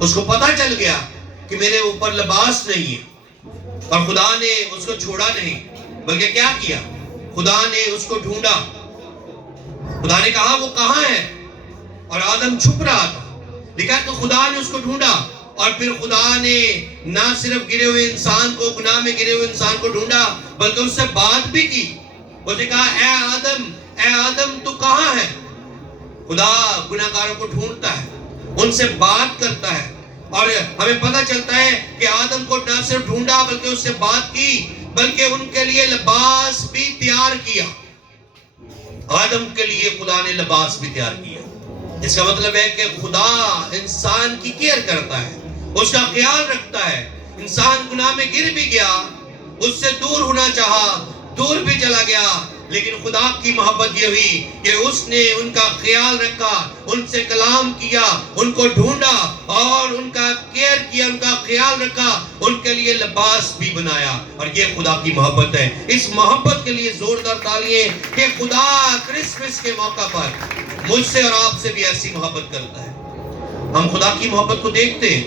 اس کو پتا چل گیا کہ میرے اوپر لباس نہیں ہے، اور خدا نے اس کو چھوڑا نہیں، بلکہ کیا کیا؟ خدا نے اس کو ڈھونڈا۔ خدا نے کہا وہ کہاں ہے؟ اور آدم چھپ رہا تھا، لکھا کہ خدا نے اس کو ڈھونڈا، اور پھر خدا نے نہ صرف گرے ہوئے انسان کو، گناہ میں گرے ہوئے انسان کو ڈھونڈا، بلکہ اس سے بات بھی کی۔ اس نے کہا اے آدم تو کہاں ہے؟ خدا گناہ گاروں کو ڈھونڈتا ہے، ان سے بات کرتا ہے، اور ہمیں پتہ چلتا ہے کہ آدم کو نہ صرف ڈھونڈا بلکہ اس سے بات کی، بلکہ ان کے لیے لباس بھی تیار کیا۔ آدم کے لیے خدا نے لباس بھی تیار کیا۔ اس کا مطلب ہے کہ خدا انسان کی کیئر کرتا ہے، اس کا خیال رکھتا ہے۔ انسان گناہ میں گر بھی گیا، اس سے دور ہونا چاہا، دور بھی چلا گیا، لیکن خدا کی محبت یہ ہوئی کہ اس نے ان کا خیال رکھا، ان سے کلام کیا، ان کو ڈھونڈا اور ان کا کیئر کیا، ان کا خیال رکھا، ان کے لیے لباس بھی بنایا۔ اور یہ خدا کی محبت ہے۔ اس محبت کے لیے زوردار تالیاں کہ خدا کرسمس کے موقع پر مجھ سے اور آپ سے بھی ایسی محبت کرتا ہے۔ ہم خدا کی محبت کو دیکھتے ہیں،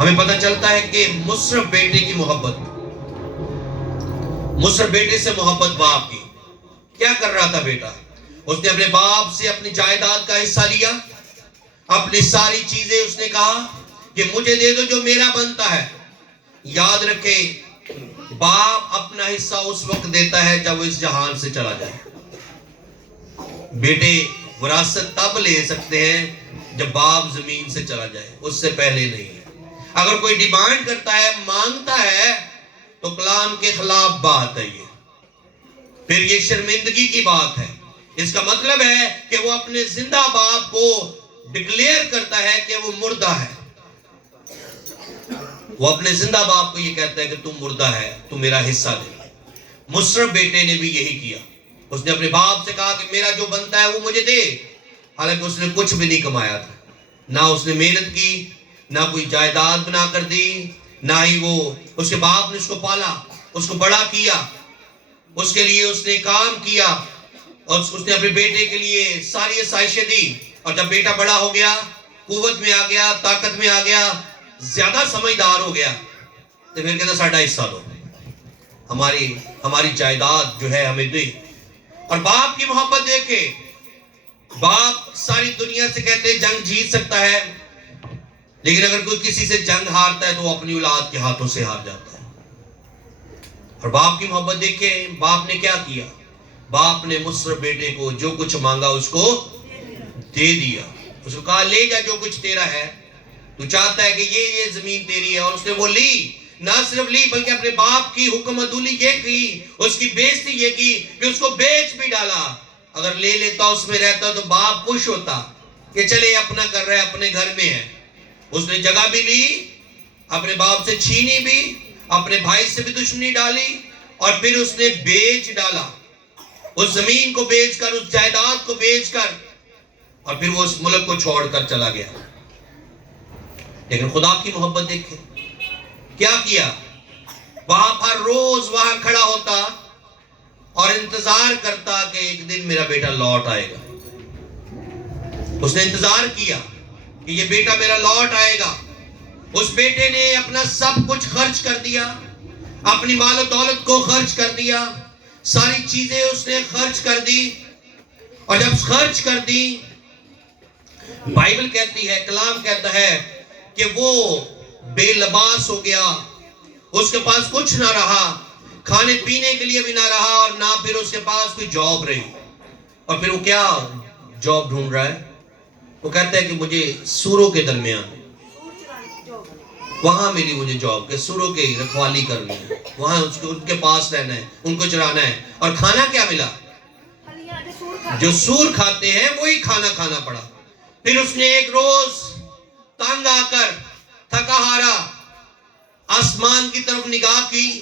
ہمیں پتہ چلتا ہے کہ مصرف بیٹے کی محبت، مصرف بیٹے سے محبت باپ کی۔ کیا کر رہا تھا بیٹا؟ اس نے اپنے باپ سے اپنی جائیداد کا حصہ لیا، اپنی ساری چیزیں اس نے کہا کہ مجھے دے دو جو میرا بنتا ہے۔ یاد رکھے باپ اپنا حصہ اس وقت دیتا ہے جب وہ اس جہان سے چلا جائے۔ بیٹے وراثت تب لے سکتے ہیں جب باپ زمین سے چلا جائے، اس سے پہلے نہیں۔ اگر کوئی ڈیمانڈ کرتا ہے، مانگتا ہے، تو کلام کے خلاف بات ہے یہ، پھر یہ شرمندگی کی بات ہے۔ اس کا مطلب ہے کہ وہ اپنے زندہ باپ کو ڈکلیئر کرتا ہے کہ وہ مردہ ہے۔ وہ اپنے زندہ باپ کو یہ کہتا ہے کہ تم مردہ ہے، تم میرا حصہ دے۔ مصرف بیٹے نے بھی یہی کیا، اس نے اپنے باپ سے کہا کہ میرا جو بنتا ہے وہ مجھے دے، حالانکہ اس نے کچھ بھی نہیں کمایا تھا، نہ اس نے محنت کی، نہ کوئی جائیداد بنا کر دی، نہ ہی وہ، اس کے باپ نے اس کو پالا، اس کو بڑا کیا، اس کے لیے اس نے کام کیا، اور اس نے اپنے بیٹے کے لیے ساری آسائشیں دی۔ اور جب بیٹا بڑا ہو گیا، قوت میں آ گیا، طاقت میں آ گیا، زیادہ سمجھدار ہو گیا، تو پھر کہتا ساڈا حصہ دو، ہماری جائیداد جو ہے ہمیں دے۔ اور باپ کی محبت دیکھے، باپ ساری دنیا سے کہتے ہیں جنگ جیت سکتا ہے، لیکن اگر کوئی کسی سے جنگ ہارتا ہے تو وہ اپنی اولاد کے ہاتھوں سے ہار جاتا ہے۔ اور باپ کی محبت دیکھیں، باپ نے کیا کیا؟ باپ نے مصرف بیٹے کو جو کچھ مانگا اس کو دے دیا۔ اس کو کہا لے جا جو کچھ تیرا ہے، تو چاہتا ہے کہ یہ زمین تیری ہے، اور اس نے وہ لی، نہ صرف لی بلکہ اپنے باپ کی حکم عدولی یہ کی، اس کی بےزتی یہ کی کہ اس کو بیچ بھی ڈالا۔ اگر لے لیتا، اس میں رہتا تو باپ خوش ہوتا کہ چلے اپنا کر رہا ہے، اپنے گھر میں ہے۔ اس نے جگہ بھی لی، اپنے باپ سے چھینی بھی، اپنے بھائی سے بھی دشمنی ڈالی، اور پھر اس نے بیچ ڈالا، اس زمین کو بیچ کر، اس جائیداد کو بیچ کر، اور پھر وہ اس ملک کو چھوڑ کر چلا گیا۔ لیکن خدا کی محبت دیکھیں کیا کیا؟ وہاں ہر روز وہاں کھڑا ہوتا اور انتظار کرتا کہ ایک دن میرا بیٹا لوٹ آئے گا۔ اس نے انتظار کیا کہ یہ بیٹا میرا لوٹ آئے گا۔ اس بیٹے نے اپنا سب کچھ خرچ کر دیا، اپنی مال و دولت کو خرچ کر دیا، ساری چیزیں اس نے خرچ کر دی، اور جب خرچ کر دی، بائبل کہتی ہے، کلام کہتا ہے کہ وہ بے لباس ہو گیا، اس کے پاس کچھ نہ رہا، کھانے پینے کے لیے بھی نہ رہا، اور نہ پھر اس کے پاس کوئی جاب رہی۔ اور پھر وہ کیا جاب ڈھونڈ رہا ہے؟ وہ کہتا ہے کہ مجھے سوروں کے درمیان وہاں ملی مجھے جاب، کہ سوروں کی رکھوالی کرنی ہے، وہاں ان کے پاس رہنا ہے، ان کو چرانا ہے۔ اور کھانا کیا ملا؟ جو سور کھاتے ہیں وہی کھانا کھانا پڑا۔ پھر اس نے ایک روز تنگ آ کر، تھکا ہارا، آسمان کی طرف نگاہ کی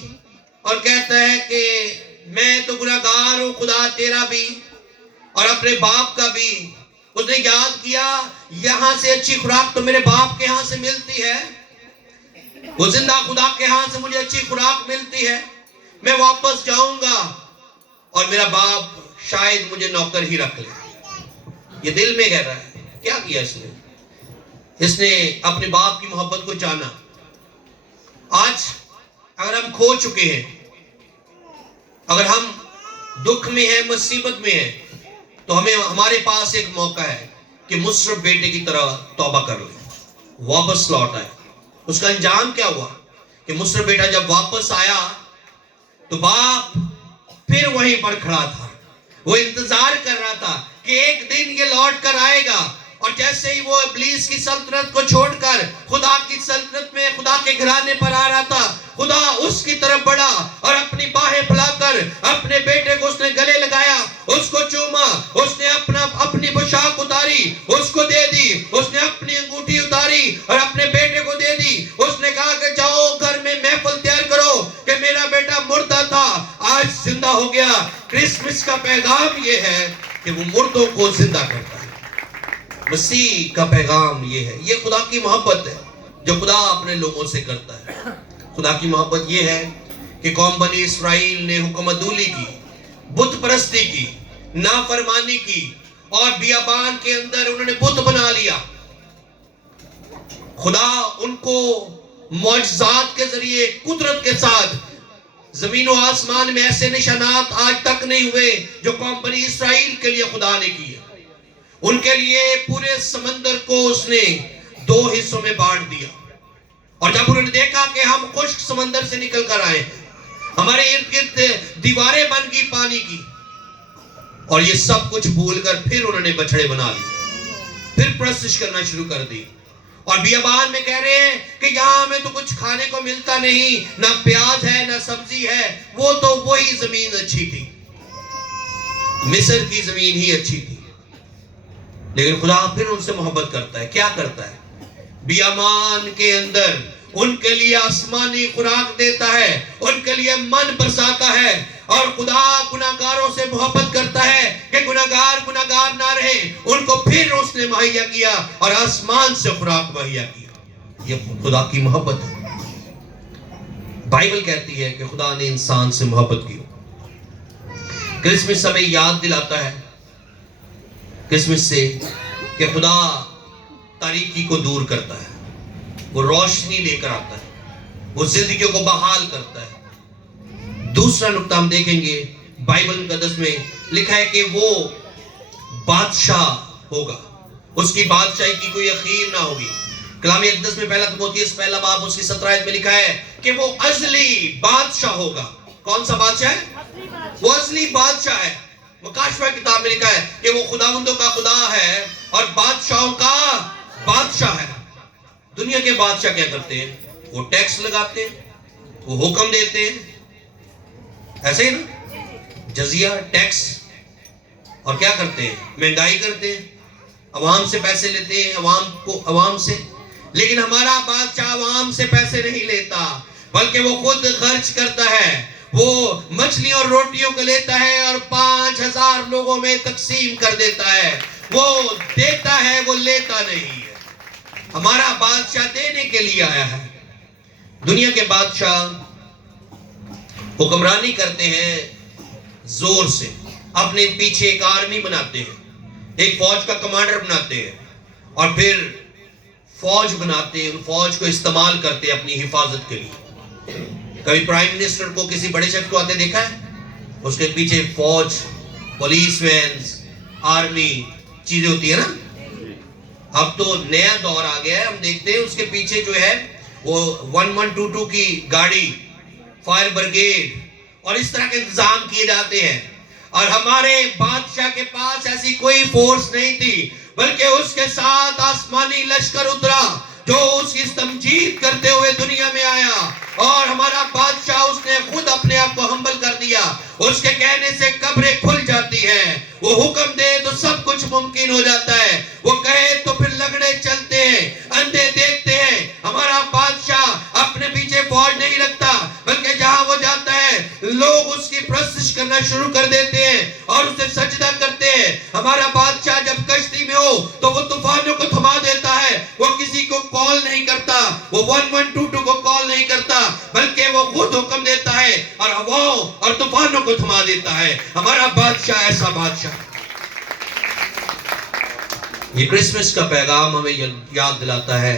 اور کہتا ہے کہ میں تو گناہگار ہوں، خدا تیرا بھی اور اپنے باپ کا بھی۔ اس نے یاد کیا یہاں سے اچھی خوراک تو میرے باپ کے ہاں سے ملتی ہے، وہ زندہ خدا کے ہاں سے مجھے اچھی خوراک ملتی ہے، میں واپس جاؤں گا اور میرا باپ شاید مجھے نوکر ہی رکھ لے۔ یہ دل میں کہہ رہا ہے۔ کیا کیا اس نے؟ اس نے اپنے باپ کی محبت کو جانا. آج اگر ہم کھو چکے ہیں, اگر ہم دکھ میں ہیں, مصیبت میں ہیں, تو ہمارے پاس ایک موقع ہے کہ مصرف بیٹے کی طرح توبہ کر لیں, واپس لوٹ آئے. اس کا انجام کیا ہوا کہ مصرف بیٹا جب واپس آیا تو باپ پھر وہیں پر کھڑا تھا. وہ انتظار کر رہا تھا کہ ایک دن یہ لوٹ کر آئے گا, اور جیسے ہی وہ ابلیس کی سلطنت کو چھوڑ کر خدا کی سلطنت میں, خدا کے گھرانے پر آ رہا تھا, خدا اس کی طرف بڑھا اور اپنی باہیں پھیلا کر اپنے بیٹے کو اس نے گلے لگایا, اس کو چوما, اس نے اپنی پوشاک اتاری, اس کو دے دی, اس نے اپنی انگوٹھی اتاری اور اپنے بیٹے کو دے دی. اس نے کہا کہ جاؤ گھر میں محفل تیار کرو کہ میرا بیٹا مردہ تھا, آج زندہ ہو گیا. کرسمس کا پیغام یہ ہے کہ وہ مردوں کو زندہ کرتا ہے. مسیح کا پیغام یہ ہے. یہ خدا کی محبت ہے جو خدا اپنے لوگوں سے کرتا ہے. خدا کی محبت یہ ہے کہ قوم بنی اسرائیل نے حکم عدولی کی, بت پرستی کی, نافرمانی کی, اور بیابان کے اندر انہوں نے بت بنا لیا. خدا ان کو معجزات کے ذریعے, قدرت کے ساتھ, زمین و آسمان میں ایسے نشانات آج تک نہیں ہوئے جو قوم بنی اسرائیل کے لیے خدا نے کیے. ان کے لیے پورے سمندر کو اس نے 2 حصوں میں بانٹ دیا, اور جب انہوں نے دیکھا کہ ہم خشک سمندر سے نکل کر آئے, ہمارے ارد گرد دیواریں بن گئی پانی کی, اور یہ سب کچھ بھول کر پھر انہوں نے بچڑے بنا لی, پھر پرستش کرنا شروع کر دی, اور بیابان میں کہہ رہے ہیں کہ یہاں ہمیں تو کچھ کھانے کو ملتا نہیں, نہ پیاز ہے نہ سبزی ہے. وہ تو وہی زمین اچھی تھی, مصر کی زمین ہی اچھی تھی. لیکن خدا پھر ان سے محبت کرتا ہے. کیا کرتا ہے؟ بیابان کے اندر ان کے لیے آسمانی خوراک دیتا ہے, ان کے لیے من برساتا ہے, اور خدا گناہگاروں سے محبت کرتا ہے کہ گناہگار نہ رہے. ان کو پھر اس نے مہیا کیا اور آسمان سے خوراک مہیا کیا. یہ خدا کی محبت ہے. بائبل کہتی ہے کہ خدا نے انسان سے محبت کی. کرسمس ہمیں یاد دلاتا ہے کرسمس سے کہ خدا تاریکی کو دور کرتا ہے, وہ روشنی لے کر آتا ہے, وہ زندگیوں کو بحال کرتا ہے. دوسرا نقطہ ہم دیکھیں گے, بائبل مقدس میں لکھا ہے کہ وہ بادشاہ ہوگا, اس کی بادشاہی کی کوئی اخیر نہ ہوگی. کلام اقدس میں پہلا تموتھیوس پہلا باب اس کی 17 آیت میں لکھا ہے کہ وہ ازلی بادشاہ ہوگا. کون سا بادشاہ ہے؟ وہ ازلی بادشاہ ہے. مکاشفہ کتاب میں لکھا ہے کہ وہ خداوندوں کا خدا ہے اور بادشاہوں کا بادشاہ ہے. دنیا کے بادشاہ کیا کرتے ہیں؟ وہ ٹیکس لگاتے ہیں, وہ حکم دیتے ہیں, ایسے ہی نا, جزیہ, ٹیکس, اور کیا کرتے ہیں؟ مہنگائی کرتے ہیں, عوام سے پیسے لیتے ہیں, عوام سے. لیکن ہمارا بادشاہ عوام سے پیسے نہیں لیتا, بلکہ وہ خود خرچ کرتا ہے. وہ مچھلیوں اور روٹیوں کو لیتا ہے اور 5000 لوگوں میں تقسیم کر دیتا ہے. وہ دیتا ہے, وہ لیتا نہیں ہے. ہمارا بادشاہ دینے کے لیے آیا ہے. دنیا کے بادشاہ حکمرانی کرتے ہیں زور سے, اپنے پیچھے ایک آرمی بناتے ہیں, ایک فوج کا کمانڈر بناتے ہیں, اور پھر فوج بناتے ہیں, ان فوج کو استعمال کرتے ہیں اپنی حفاظت کے لیے. کبھی پرائم منسٹر کو کسی بڑے شخص کو آتے دیکھا ہے؟ اس کے پیچھے فوج, پولیس وینز, آرمی چیزیں ہوتی ہیں نا. اب تو نیا دور آ گیا ہے, ہم دیکھتے ہیں اس کے پیچھے جو ہے وہ 1122 کی گاڑی, فائر بریگیڈ, اور اس طرح کے انتظام کیے جاتے ہیں. اور ہمارے بادشاہ کے پاس ایسی کوئی فورس نہیں تھی, بلکہ اس کے ساتھ آسمانی لشکر اترا جو اس کی تمجید کرتے ہوئے دنیا میں آیا. اور ہمارا بادشاہ, اس نے خود اپنے آپ کو ہمبل کر دیا. اس کے کہنے سے قبریں کھل جاتی ہیں, وہ حکم دے تو سب کچھ ممکن ہو جاتا ہے, وہ کہے تو پھر لنگڑے چلتے ہیں, اندھے دیکھتے ہیں. ہمارا بادشاہ اپنے پیچھے فوج نہیں رکھتا, بلکہ جہاں وہ جاتا ہے لوگ اس کی پرستش کرنا شروع کر دیتے ہیں اور اسے سجدہ کرتے ہیں. ہمارا بادشاہ جب کشتی میں ہو تو وہ طوفانوں کو تھما دیتا ہے, وہ کسی کو کال نہیں کرتا, وہ 1122 کو کال نہیں کرتا, بلکہ وہ خود حکم دیتا ہے اور ہواؤں اور طوفانوں کو تھما دیتا ہے. ہمارا بادشاہ ایسا بادشاہ. یہ کرسمس کا پیغام ہمیں یاد دلاتا ہے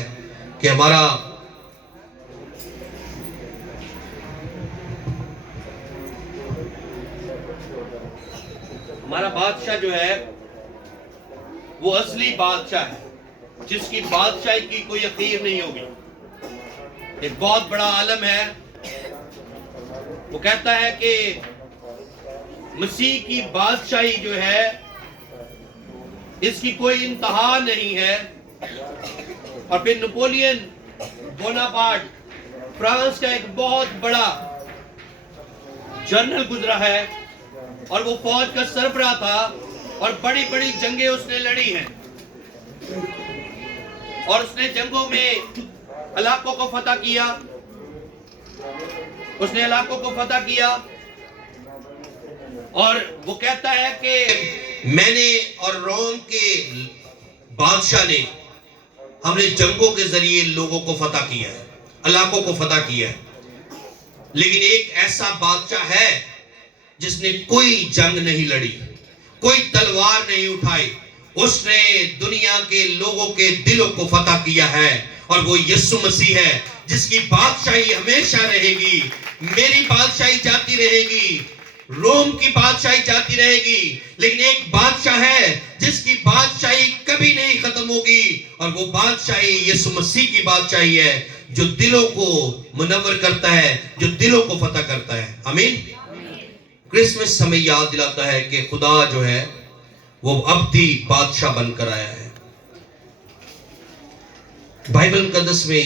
کہ ہمارا بادشاہ جو ہے وہ اصلی بادشاہ ہے، جس کی بادشاہی کی کوئی اخیر نہیں ہوگی۔ ایک بہت بڑا عالم ہے، وہ کہتا ہے کہ مسیح کی بادشاہی جو ہے اس کی کوئی انتہا نہیں ہے۔ اور پھر نپولین بوناپارٹ فرانس کا ایک بہت بڑا جنرل گزرا ہے، اور وہ فوج کا سربراہ تھا، اور بڑی بڑی جنگیں اس نے لڑی ہیں، اور اس نے جنگوں میں علاقوں کو فتح کیا، اور وہ کہتا ہے کہ میں نے اور روم کے بادشاہ نے، ہم نے جنگوں کے ذریعے لوگوں کو فتح کیا ہے، علاقوں کو فتح کیا ہے، لیکن ایک ایسا بادشاہ ہے جس نے کوئی جنگ نہیں لڑی، کوئی تلوار نہیں اٹھائی، اس نے دنیا کے لوگوں کے دلوں کو فتح کیا ہے، اور وہ یسوع مسیح ہے، جس کی بادشاہی ہمیشہ رہے گی۔ میری بادشاہی جاتی رہے گی، روم کی بادشاہی جاتی رہے گی، لیکن ایک بادشاہ ہے جس کی بادشاہی کبھی نہیں ختم ہوگی، اور وہ بادشاہی یسوع مسیح کی بادشاہی ہے، جو دلوں کو منور کرتا ہے، جو دلوں کو فتح کرتا ہے۔ آمین۔ کرسمس ہمیں یاد دلاتا ہے کہ خدا جو ہے وہ ابدی بادشاہ بن کر آیا ہے۔ بائبل مقدس میں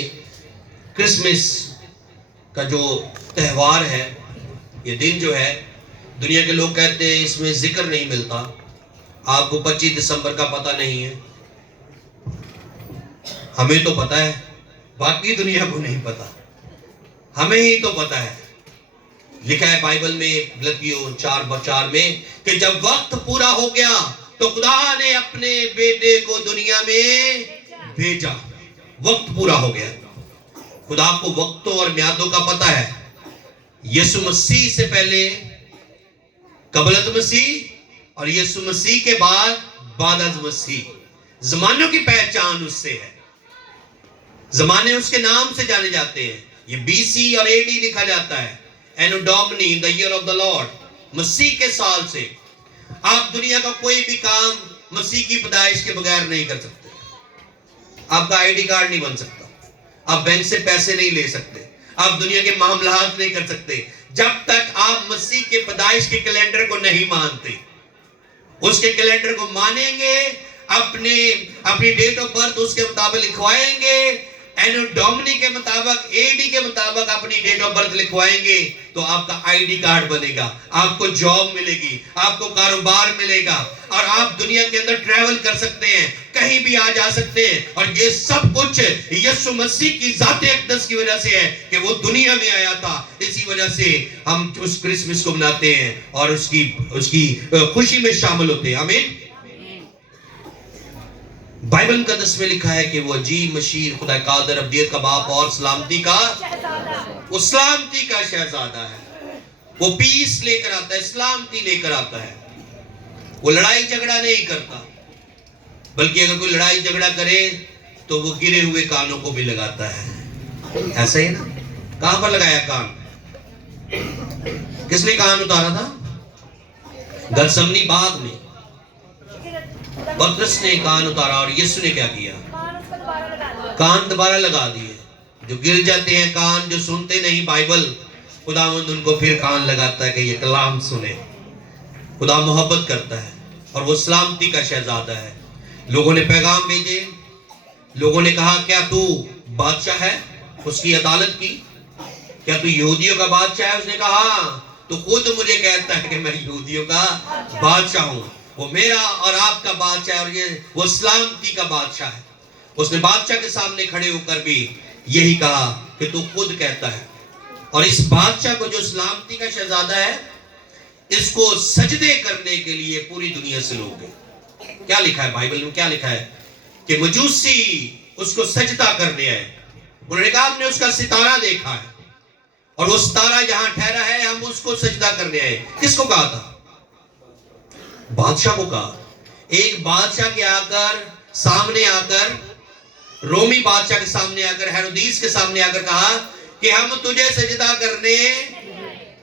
کرسمس کا جو تہوار ہے، یہ دن جو ہے، دنیا کے لوگ کہتے ہیں اس میں ذکر نہیں ملتا، آپ کو 25 دسمبر کا پتہ نہیں ہے۔ ہمیں تو پتہ ہے، باقی دنیا کو نہیں پتہ، ہمیں ہی تو پتہ ہے۔ لکھا ہے بائبل میں غلاطیوں 4:4 میں کہ جب وقت پورا ہو گیا تو خدا نے اپنے بیٹے کو دنیا میں بھیجا۔ وقت پورا ہو گیا۔ خدا کو وقتوں اور میعادوں کا پتہ ہے۔ یسوع مسیح سے پہلے قبل از مسیح، اور یسوع مسیح کے بعد از مسیح، زمانوں کی پہچان اس سے ہے، زمانے اس کے نام سے جانے جاتے ہیں۔ یہ BC اور AD لکھا جاتا ہے، Anno Domini, in the year of the Lord، مسیح کے سال سے۔ آپ دنیا کا کوئی بھی کام مسیح کی پیدائش کے بغیر نہیں کر سکتے۔ آپ کا ID کارڈ نہیں بن سکتا، آپ بینک سے پیسے نہیں لے سکتے، آپ دنیا کے معاملات نہیں کر سکتے جب تک آپ مسیح کے پیدائش کے کیلنڈر کو نہیں مانتے۔ اس کے کیلنڈر کو مانیں گے، اپنی ڈیٹ آف برتھ اس کے مطابق لکھوائیں گے، اینو ڈومنی کے مطابق، AD کے مطابق اپنی ڈیٹ آف برتھ لکھوائیں گے، تو آپ کا ID کارڈ بنے گا، آپ کو جاب ملے گی، آپ کو کاروبار ملے گا، اور آپ دنیا کے اندر ٹریول کر سکتے ہیں، کہیں بھی آ جا سکتے ہیں۔ اور یہ سب کچھ یسوع مسیح کی ذات اقدس کی وجہ سے ہے کہ وہ دنیا میں آیا تھا۔ اسی وجہ سے ہم اس کرسمس کو مناتے ہیں اور اس کی خوشی میں شامل ہوتے ہیں۔ آمین۔ بائبل مقدس میں لکھا ہے کہ وہ عجیب مشیر، خدا قادر، ابدیت کا باپ اور سلامتی کا شہزادہ ہے۔ وہ پیس لے کر آتا ہے، سلامتی لے کر آتا ہے۔ وہ لڑائی جھگڑا نہیں کرتا، بلکہ اگر کوئی لڑائی جھگڑا کرے تو وہ گرے ہوئے کانوں کو بھی لگاتا ہے۔ ایسا ہی نا؟ کہاں پر لگایا کان؟ کس نے کان اتارا تھا؟ گتسمنی باغ میں پترس نے کان اتارا، اور یسوع نے کیا کیا؟ کان دوبارہ لگا دیے۔ جو گر جاتے ہیں کان، جو سنتے نہیں بائبل، خداوند ان کو پھر کان لگاتا ہے کہ یہ کلام سنیں۔ خدا محبت کرتا ہے، اور وہ سلامتی کا شہزادہ ہے۔ لوگوں نے پیغام بھیجے، لوگوں نے کہا کیا تو بادشاہ ہے؟ اس کی عدالت کی، کیا تو یہودیوں کا بادشاہ ہے؟ اس نے کہا تو خود مجھے کہتا ہے کہ میں یہودیوں کا بادشاہ ہوں۔ وہ میرا اور آپ کا بادشاہ ہے، اور وہ سلامتی کا بادشاہ ہے۔ اس نے بادشاہ کے سامنے کھڑے ہو کر بھی یہی کہا کہ تو خود کہتا ہے۔ اور اس بادشاہ کو جو سلامتی کا شہزادہ ہے، اس کو سجدے کرنے کے لیے پوری دنیا سے لوگ گئے۔ کیا لکھا ہے بائبل میں؟ کیا لکھا ہے کہ مجوسی اس کو سجدہ کرنے آئے۔ انہوں نے کہا ہم نے اس کا ستارہ دیکھا ہے، اور وہ ستارہ جہاں ٹھہرا ہے ہم اس کو سجدہ کرنے آئے۔ کس کو کہا تھا؟ بادشاہ کو کہا۔ ایک بادشاہ کے آ کر سامنے آ کر رومی بادشاہ کے سامنے آ کر ہیرودیس کے سامنے آ کر کہا کہ ہم تجھے سجدہ کرنے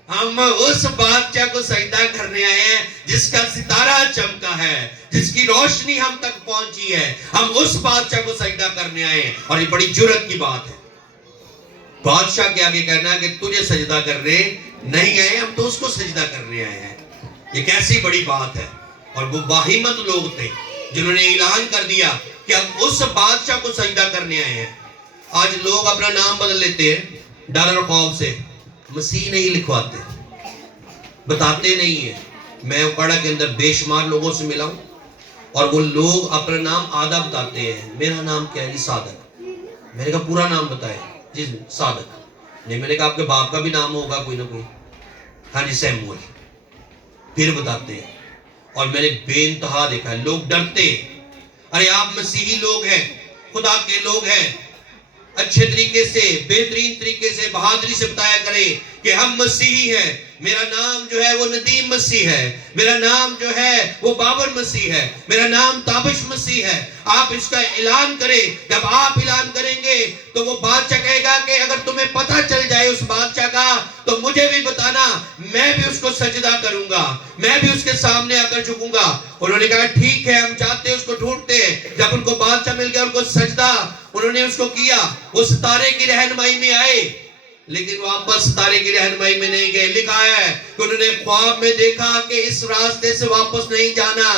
ہم اس بادشاہ کو سجدہ کرنے آئے ہیں جس کا ستارہ چمکا ہے, جس کی روشنی ہم تک پہنچی ہے. ہم اس بادشاہ کو سجدہ کرنے آئے ہیں. اور یہ بڑی جرات کی بات ہے بادشاہ کے آگے کہنا کہ تجھے سجدہ کرنے نہیں آئے, ہم تو اس کو سجدہ کرنے آئے ہیں. یہ کیسی بڑی بات ہے. اور وہ باہمت لوگ تھے جنہوں نے اعلان کر دیا کہ ہم اس بادشاہ کو سجدہ کرنے آئے ہیں. آج لوگ اپنا نام بدل لیتے ہیں ڈر اور خوف سے, مسیح نہیں لکھواتے, بتاتے نہیں ہیں. میں اکاڑا کے اندر بے شمار لوگوں سے ملا ہوں اور وہ لوگ اپنا نام آدھا بتاتے ہیں. میرا نام کیا ہے؟ صادق. میں نے کہا پورا نام بتائے. جی صادق. نہیں, میں نے کہا آپ کے باپ کا بھی نام ہوگا کوئی نہ کوئی. ہاں جی سیموئل. پھر بتاتے ہیں. اور میں نے بے انتہا دیکھا ہے لوگ ڈرتے ہیں. ارے آپ مسیحی لوگ ہیں, خدا کے لوگ ہیں, اچھے طریقے سے, بہترین طریقے سے, بہادری سے بتایا کرے کہ ہم مسیحی ہیں. میرا نام جو ہے وہ ندیم مسیح ہے, میرا نام جو ہے وہ بابر مسیح ہے, میرا نام تابش مسیح ہے. آپ اس کا اعلان کریں. جب آپ اعلان کریں گے تو وہ بادشاہ کہے گا کہ اگر تمہیں پتہ چل جائے اس بادشاہ کا تو مجھے بھی بتانا, میں بھی اس کو سجدہ کروں گا, میں بھی اس کے سامنے آ کر جھکوں گا. انہوں نے کہا ٹھیک ہے, ہم چاہتے ہیں اس کو ڈھونڈتے ہیں. جب ان کو بادشاہ مل گیا ان کو سجدہ انہوں نے اس کو کیا. وہ ستارے کی رہنمائی میں آئے لیکن واپس ستارے کی رہنمائی میں نہیں گئے. لکھا ہے کہ انہوں نے خواب میں دیکھا کہ اس راستے سے واپس نہیں جانا,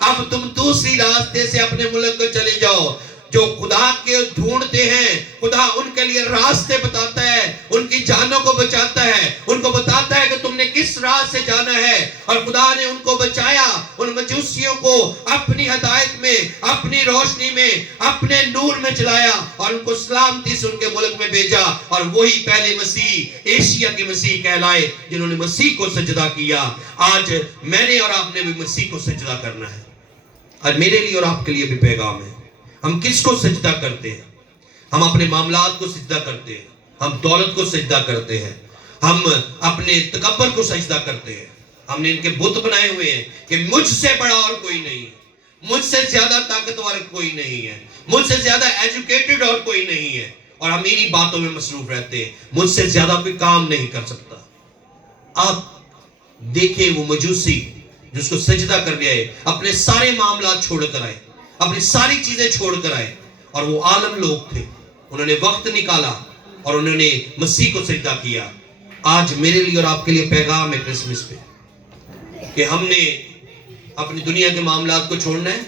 اب تم دوسری راستے سے اپنے ملک کو چلے جاؤ. جو خدا کے ڈھونڈتے ہیں خدا ان کے لیے راستے بتاتا ہے, ان کی جانوں کو بچاتا ہے, ان کو بتاتا ہے کہ تم نے کس راہ سے جانا ہے. اور خدا نے ان کو بچایا, ان مجوسیوں کو اپنی ہدایت میں, اپنی روشنی میں, اپنے نور میں چلایا اور ان کو سلامتی سے ان کے ملک میں بھیجا. اور وہی پہلے مسیح ایشیا کے مسیح کہلائے جنہوں نے مسیح کو سجدہ کیا. آج میں نے اور آپ نے بھی مسیح کو سجدہ کرنا ہے. آج میرے لیے اور آپ کے لیے بھی پیغام ہے. ہم کس کو سجدہ کرتے ہیں؟ ہم اپنے معاملات کو سجدہ کرتے ہیں, ہم دولت کو سجدہ کرتے ہیں, ہم اپنے تکبر کو سجدہ کرتے ہیں. ہم نے ان کے بت بنائے ہوئے ہیں کہ مجھ سے بڑا اور کوئی نہیں ہے, مجھ سے زیادہ طاقتور کوئی نہیں ہے, مجھ سے زیادہ ایجوکیٹڈ اور کوئی نہیں ہے. اور ہم انہی باتوں میں مصروف رہتے ہیں, مجھ سے زیادہ کوئی کام نہیں کر سکتا. آپ دیکھیں وہ مجوسی جس کو سجدہ کرنے آئے اپنے سارے معاملات چھوڑ کر آئے, اپنی ساری چیزیں چھوڑ کر آئے. اور وہ عالم لوگ تھے, انہوں نے وقت نکالا اور انہوں نے مسیح کو سجدہ کیا. آج میرے لیے اور آپ کے لیے پیغام ہے کرسمس پہ کہ ہم نے اپنی دنیا کے معاملات کو چھوڑنا ہے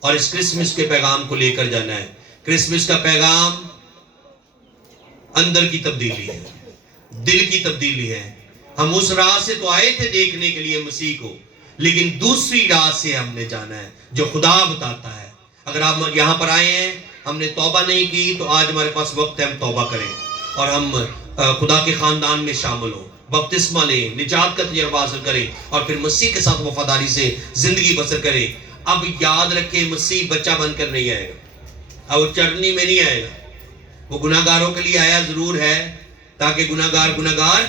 اور اس کرسمس کے پیغام کو لے کر جانا ہے. کرسمس کا پیغام اندر کی تبدیلی ہے, دل کی تبدیلی ہے. ہم اس راہ سے تو آئے تھے دیکھنے کے لیے مسیح کو, لیکن دوسری راہ سے ہم نے جانا ہے جو خدا بتاتا ہے. اگر آپ یہاں پر آئے ہیں, ہم نے توبہ نہیں کی, تو آج ہمارے پاس وقت ہے ہم توبہ کریں اور ہم خدا کے خاندان میں شامل ہوں, بپتسمہ لیں, نجات کا تجربہ حاصل کریں اور پھر مسیح کے ساتھ وفاداری سے زندگی بسر کریں. اب یاد رکھیں مسیح بچہ بن کر نہیں آئے گا, اب وہ چرنی میں نہیں آئے گا. وہ گناہگاروں کے لیے آیا ضرور ہے تاکہ گناہگار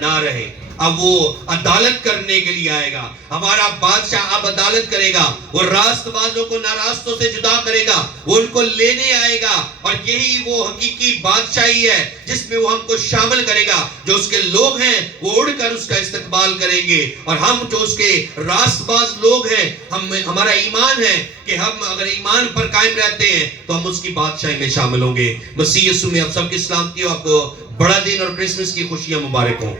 نہ رہے. اب وہ عدالت کرنے کے لیے آئے گا. ہمارا بادشاہ اب عدالت کرے گا, وہ راست بازوں کو ناراستوں سے جدا کرے گا, وہ ان کو لینے آئے گا. اور یہی وہ حقیقی بادشاہی ہے جس میں وہ ہم کو شامل کرے گا. جو اس کے لوگ ہیں وہ اڑ کر اس کا استقبال کریں گے, اور ہم جو اس کے راست باز لوگ ہیں, ہمارا ایمان ہے کہ ہم اگر ایمان پر قائم رہتے ہیں تو ہم اس کی بادشاہی میں شامل ہوں گے. مسیح یسوع میں آپ سب کی سلامتی ہو. آپ کو بڑا دن اور کرسمس کی خوشیاں مبارک ہوں.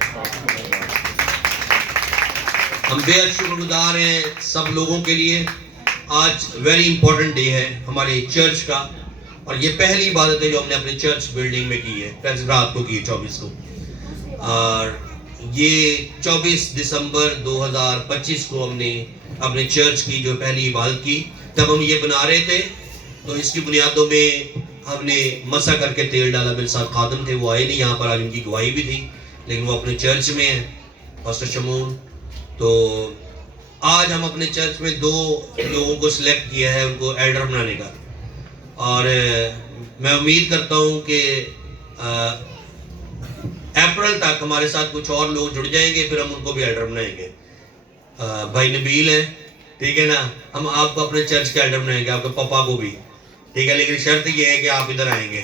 ہم بے حد شکر گزار ہیں سب لوگوں کے لیے. آج ویری امپورٹنٹ ڈے ہے ہمارے چرچ کا, اور یہ پہلی عبادت ہے جو ہم نے اپنے چرچ بلڈنگ میں کی ہے. رات کو کی ہے 24 کو, اور یہ 24 دسمبر 2025 کو ہم نے اپنے چرچ کی جو پہلی عبادت کی. تب ہم یہ بنا رہے تھے تو اس کی بنیادوں میں ہم نے مسح کر کے تیل ڈالا. میرے ساتھ خادم تھے, وہ آئے نہیں یہاں پر, آج ان کی گواہی بھی تھی, لیکن وہ اپنے چرچ میں ہیں, پاسٹر شمون. تو آج ہم اپنے چرچ میں 2 لوگوں کو سلیکٹ کیا ہے ان کو ایلڈر بنانے کا, اور میں امید کرتا ہوں کہ اپریل تک ہمارے ساتھ کچھ اور لوگ جڑ جائیں گے, پھر ہم ان کو بھی ایلڈر بنائیں گے. بھائی نبیل ہیں, ٹھیک ہے نا, ہم آپ کو اپنے چرچ کے ایلڈر بنائیں گے, آپ کے پاپا کو بھی, ٹھیک ہے, لیکن شرط یہ ہے کہ آپ ادھر آئیں گے,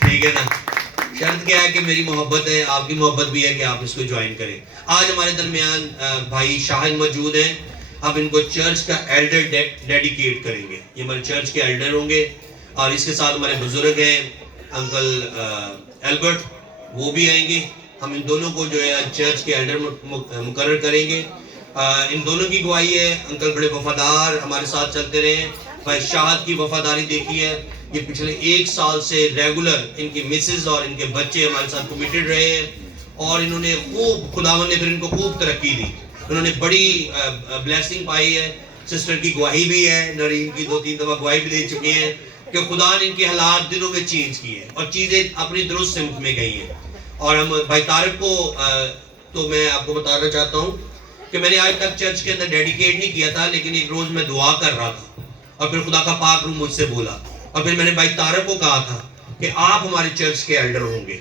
ٹھیک ہے نا. شرط کیا ہے کہ میری محبت ہے, آپ کی محبت بھی ہے کہ آپ اس کو جوائن کریں. آج ہمارے درمیان بھائی شاہد موجود ہیں, اب ان کو چرچ کا ایلڈر ڈیڈیکیٹ کریں گے. یہ ہمارے چرچ کے ایلڈر ہوں گے, اور اس کے ساتھ ہمارے بزرگ ہیں انکل ایلبرٹ, وہ بھی آئیں گے. ہم ان دونوں کو جو ہے چرچ کے ایلڈر مقرر کریں گے. ان دونوں کی گواہی ہے, انکل بڑے وفادار ہمارے ساتھ چلتے رہے ہیں. بھائی شاہد کی وفاداری دیکھی ہے, یہ پچھلے 1 سال سے ریگولر ان کی مسز اور ان کے بچے ہمارے ساتھ کمیٹڈ رہے ہیں, اور انہوں نے خوب, خداوند نے پھر ان کو خوب ترقی دی, انہوں نے بڑی بلیسنگ پائی ہے. سسٹر کی گواہی بھی ہے, نرین کی 2-3 دفعہ گواہی بھی دے چکے ہیں کہ خدا نے ان کے حالات دنوں میں چینج کیے ہیں اور چیزیں اپنی درست سمت میں گئی ہیں. اور ہم بھائی طارق کو تو میں آپ کو بتانا چاہتا ہوں کہ میں نے آج تک چرچ کے اندر ڈیڈیکیٹ نہیں کیا تھا, لیکن ایک روز میں دعا کر رہا تھا اور پھر خدا کا پاک روح مجھ سے بولا, اور پھر میں نے بھائی طارق کو کہا تھا کہ آپ ہمارے چرچ کے ایلڈر ہوں گے,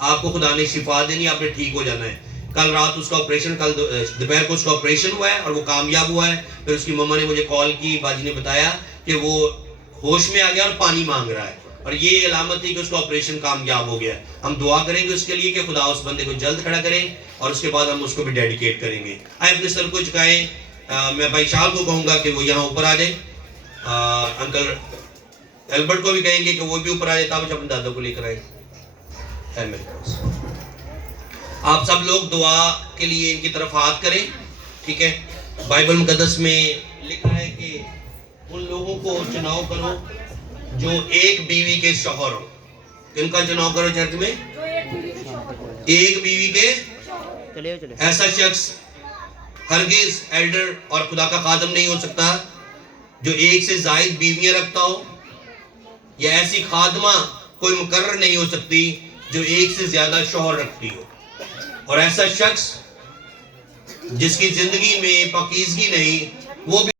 آپ کو خدا نے شفا دینی, آپ نے ٹھیک ہو جانا ہے. کل رات اس کا آپریشن, کل دوپہر کو اس کا آپریشن ہوا ہے اور وہ کامیاب ہوا ہے. پھر اس کی مما نے مجھے کال کی, باجی نے بتایا کہ وہ ہوش میں آ گیا اور پانی مانگ رہا ہے, اور یہ علامت تھی کہ اس کا آپریشن کامیاب ہو گیا. ہم دعا کریں گے اس کے لیے کہ خدا اس بندے کو جلد کھڑا کرے, اور اس کے بعد ہم اس کو بھی ڈیڈیکیٹ کریں گے. آئے اپنے سر کو جھکائیں. میں بھائی شاہ کو کہوں گا کہ وہ یہاں اوپر آ جائیں. انکل ایلبرٹ کو بھی کہیں گے کہ وہ بھی اوپر آ جائے, تب اپنے دادا کو لے کر آئے. آپ سب لوگ دعا کے لیے ان کی طرف ہاتھ کریں, ٹھیک ہے. بائبل مقدس میں لکھا ہے کہ ان لوگوں کو چناؤ کرو جو ایک بیوی کے شوہر ہو. ان کا چناؤ کرو چرچ میں, ایک بیوی کے. ایسا شخص ہرگز ایلڈر اور خدا کا خادم نہیں ہو سکتا جو ایک سے زائد بیویاں رکھتا ہو, یا ایسی خادمہ کوئی مقرر نہیں ہو سکتی جو ایک سے زیادہ شوہر رکھتی ہو. اور ایسا شخص جس کی زندگی میں پاکیزگی نہیں, وہ بھی